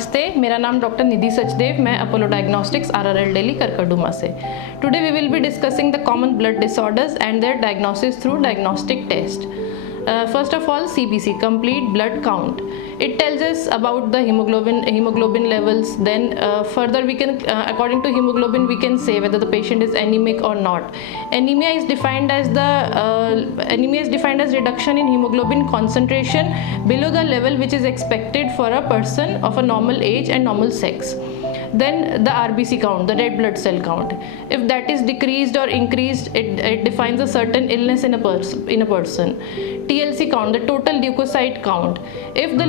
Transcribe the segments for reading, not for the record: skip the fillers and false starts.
नमस्ते, मेरा नाम डॉक्टर निधि सचदेव, मैं Apollo Diagnostics RRL Delhi Karkardooma से। Today we will be discussing the common blood disorders and their diagnosis through diagnostic test. First of all, CBC, complete blood count. It tells us about the hemoglobin levels. Then further we can, according to hemoglobin, we can say whether the patient is anemic or not. Anemia is defined as reduction in hemoglobin concentration below the level which is expected for a person of a normal age and normal sex. Then the RBC count, the red blood cell count. If that is decreased or increased, it defines a certain illness in a person. TLC count, the total leukocyte count. If the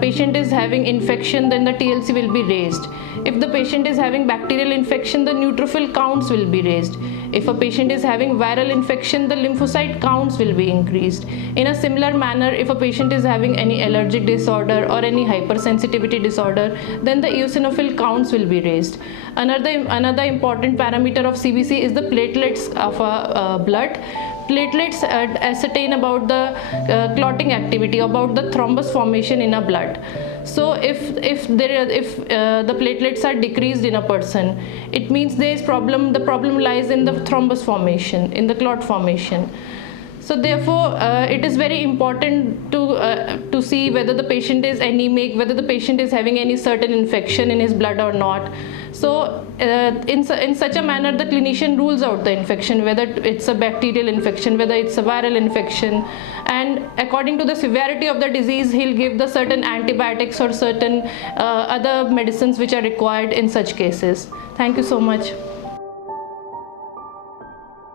patient is having infection, then the TLC will be raised. If the patient is having bacterial infection, the neutrophil counts will be raised. If a patient is having viral infection, the lymphocyte counts will be increased. In a similar manner, if a patient is having any allergic disorder or any hypersensitivity disorder, then the eosinophil counts will be raised. Another important parameter of CBC is the platelets of blood. Platelets ascertain about the clotting activity, about the thrombus formation in a blood. So if the platelets are decreased in a person, it means there is problem. The problem lies in the thrombus formation, in the clot formation. So therefore, it is very important to see whether the patient is anemic, whether the patient is having any certain infection in his blood or not. So in such a manner, the clinician rules out the infection, whether it's a bacterial infection, whether it's a viral infection, and according to the severity of the disease, he'll give the certain antibiotics or certain other medicines which are required in such cases. Thank you so much.